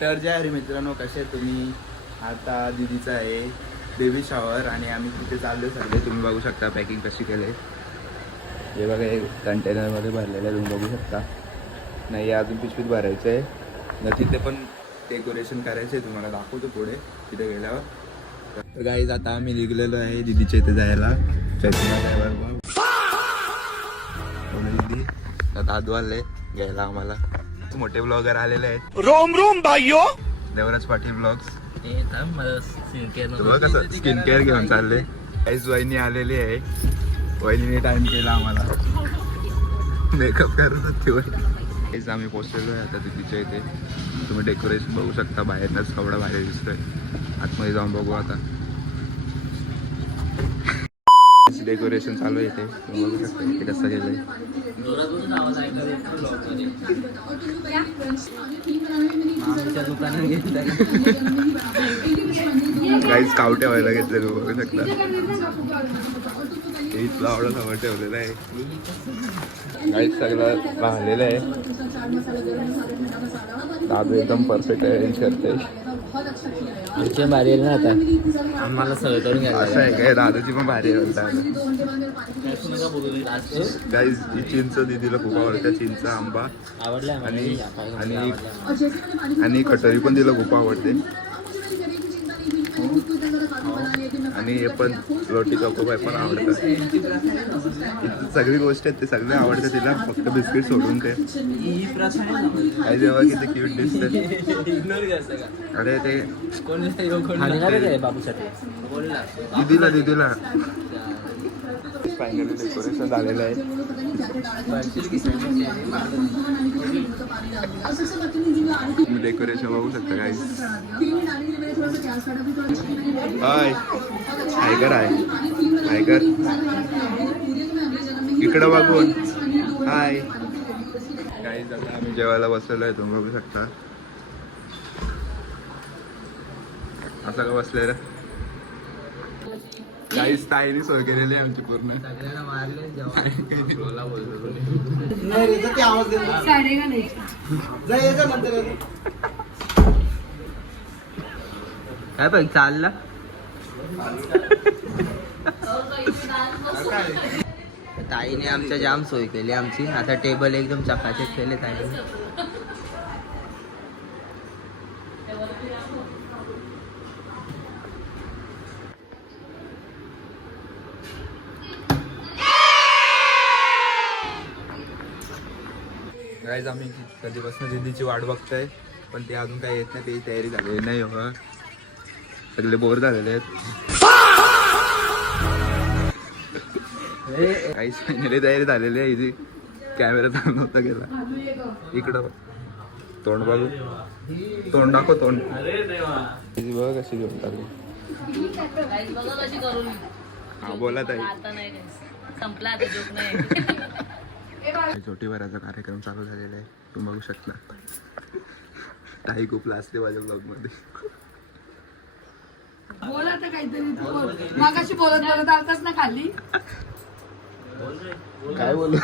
तर जय हरी मित्रांनो, कसे तुम्ही? आता दीदीचा आहे बेबी शॉवर आणि आम्ही तिथे चाललो सगळे. तुम्ही बघू शकता पॅकिंग कशी केली. हे बघा, हे कंटेनरमध्ये भरलेलं आहे, तुम्ही बघू शकता. नाही अजून पिशवीत भरायचं आहे ना. तिथे पण डेकोरेशन करायचं आहे, तुम्हाला दाखवतो पुढे तिथे गेल्यावर. तर गाईज आता आम्ही निघलेलो आहे दीदीच्या इथे जायला. दीदी दादू आले घ्यायला आम्हाला. मोठे ब्लॉगर आलेले आहेत. रोम रोम भाईयो. देवराज पाटील ब्लॉग्स. कसं स्किन केअर घेऊन चालले. काहीच वहिनी आलेली आहे. वहिनीने टाइम केला आम्हाला, मेकअप करत होती वहिनी. आम्ही पोहोचलेलो आहे आता तिच्या इथे. तुम्ही डेकोरेशन बघू शकता, बाहेरनंच एवढं भारी दिसतोय. आतमध्ये जाऊन बघू आता. डेकोरेशन चालू आहे इथे, तुम्ही बघू शकता इथे कसं गेलंय. काहीच कावटे व्हायला घेतले, तुम्ही बघू शकता. इथला आवडा सवय ठेवलेला आहे. काहीच सगळं राहिलेलं आहे. दादू एकदम परफेक्ट अरेंज करते. भारी आहे ना आता आम्हाला सगळं करून घ्यायला. असं आहे काय? दादाची पण भारी आहे. गाईज चिंच दीदीला खूप आवडतं. चिंच आंबा आवडला आणि कटोरी पण तिला खूप आवडते. आणि हे पण रोटी चौकोबाई पण आवडतं. सगळी गोष्ट आहेत ते सगळे आवडते तिला, फक्त बिस्किट सोडून. ते आई जेव्हा किती क्यूट दिसते. अरे ते दीदीला फायनली डेकोरेशन झालेलं आहे. तुम्ही डेकोरेशन बघू शकता काही. हाय टायगर आहे, टायगर इकडं बघून. हाय गाईज, आता आम्ही जेवायला बसलेलो आहे, तुम्ही बघू शकता. असं का बसले रे काहीच. ताईने सोय केलेली आहे आमची पूर्ण. काय बघ चालला. ताईने आमच्या जाम सोय केली आमची. आता टेबल एकदम चकाचक केले ताईने. गाईज आम्ही कधीपासून दीदीची वाट बघतोय, पण ते अजून काही येत नाही. त्याची तयारी झालेली नाही. हो सगळे बोर झालेले आहेत. काहीच फायनली तयारी झालेली आहे. इथे कॅमेरा चालू नव्हता गेला. इकडं तोंड बघू, तोंड दाखव, तोंड बघ कशी घेऊन चालली. हा बोला ताई. छोटी भराचा कार्यक्रम चालू झालेला आहे, तुम्ही बघू शकता. ताई खूप लाजते माझ्या ब्लॉग मध्ये. बोला तर काहीतरी. मागाशी बोलत आलतास ना खाली. काय बोलू.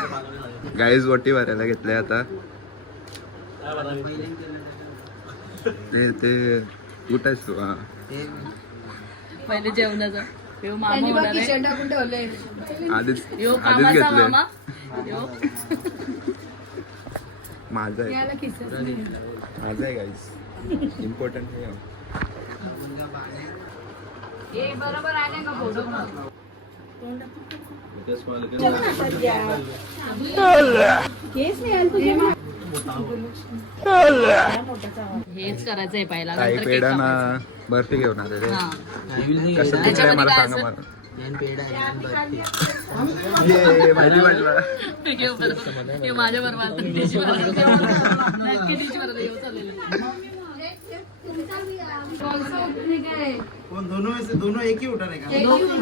गाईज वटी भरायला घेतलंय आता. ते कुठेस तू? हा पहिले जेवणाचा किचन टाकून ठेवले. आधीच घेतलंय. माझं आहे गाईज, इम्पॉर्टंट आहे. बरोबर आहे का फोटो? हेच करायचंय पहिला. काही पेढा ना बर्फी घेऊन आले रे. कसं तिकडे आहे मला सांगा. मला माहिती वाटलं माझ्या बरोबर. दोनों एक ही उठा रहेगा.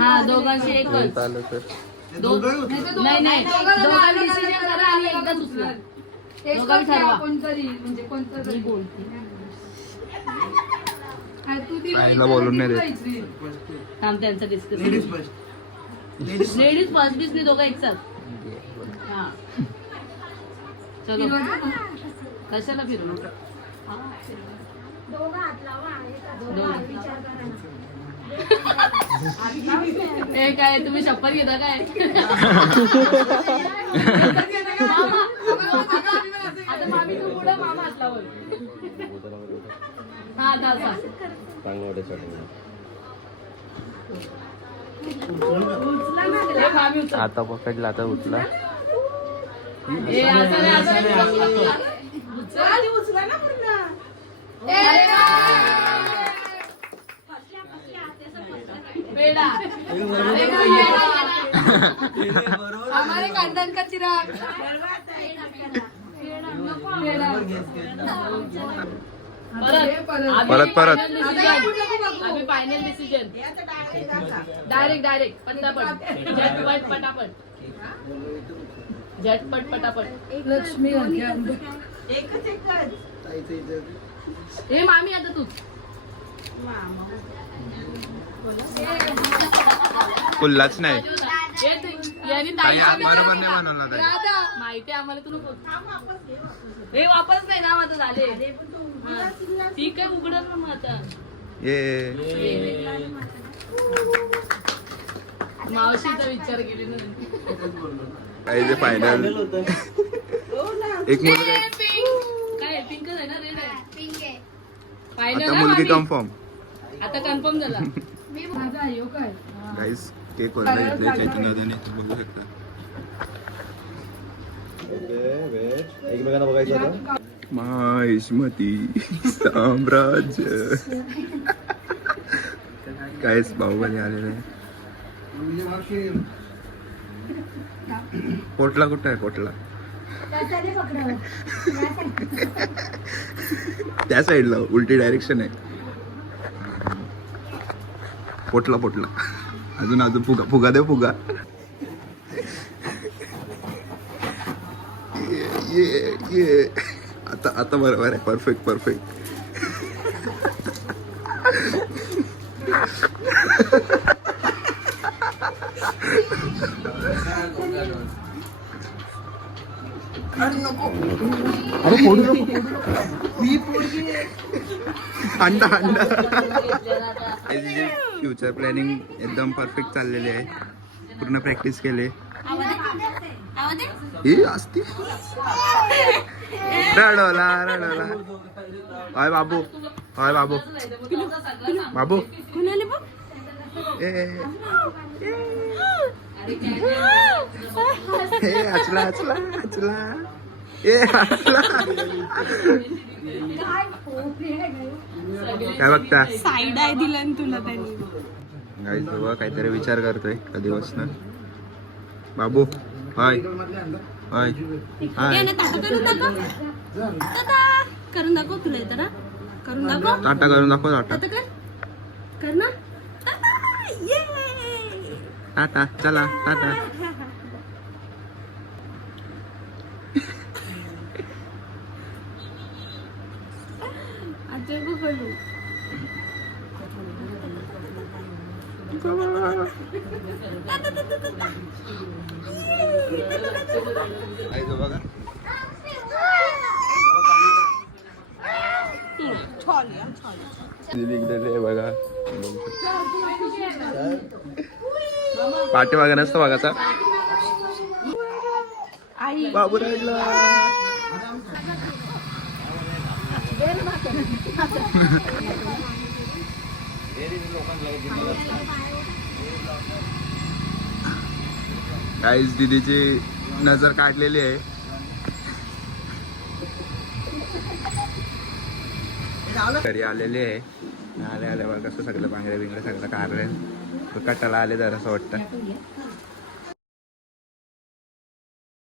हाँ दोघांशी एकच. नाही दोघांशी करा आणि एकदाच उचला. दोघांनी ठरवा कोणतरी, म्हणजे कोणतं तरी बोलते. आईला बोलून नाही देत. थांब त्यांचं डिस्कशन. लेडीज फर्स्ट बीस दोघं एक साथ हा चलो कशाला फिरू हे काय तुम्ही शपथ घेता काय आता मामी तू पुढे मामा असला बोल हा दादा मामी उचल आता पकडला आता उचला ए असं नाही असं नाही उचला ना पुन्हा बेड़ा हमारे खानदान का चिराग परत अभी फाइनल डिसीजन डायरेक्ट पटापट झटपट पटापट झटपट पटापट लक्ष्मी हे मामी आता तू कुल्लाच नाही यांनी बरोबर नाही बनवला माहिती आम्हाला तू नको हे वापस नाही ना आता झाले ठीक आहे उघडल ना मग आता ये मावशीचा विचार केले ना काय फायनल एक मुलगा काय पिंक आहे ना रेड आहे पिंक आहे. आता फायनल मुलगी कन्फर्म आता कन्फर्म झाला माझा आहे हो काय गाईस केक वरला घेतलाय चैतन्य दादाने बघू शकता एकमेकांना बघायचं आता माहिष्मती साम्राज्य काहीच बाहुबली आलेलं आहे पोटला कुठं आहे पोटला त्या साईडला उलटी डायरेक्शन आहे पोटला अजून फुगा दे फुगा ये आता बरोबर आहे परफेक्ट अरे फोडू अंडा फ्युचर प्लॅनिंग एकदम परफेक्ट चाललेली आहे पूर्ण प्रॅक्टिस केले ही असती रडवला हाय बाबू हचला काय बघता साईड आहे दिला तुला त्यांनी गाईस बाबा काहीतरी विचार करतोय कधीपासून बाबू हाय करून दाखव तुला येतं ना करून दाखव टाटा करून दाखव टाटा कर ना टाटा चला टाटा बघा बघा पाठीमागे नसतं बघाचा बाबू राहिला गाईस दीदीची नजर काढलेली आहे घरी आलेले आहे आले बघा कसं सगळं बांगड्या बिंगड्या सगळं कारले कट्टाला आले जरा असं वाटतं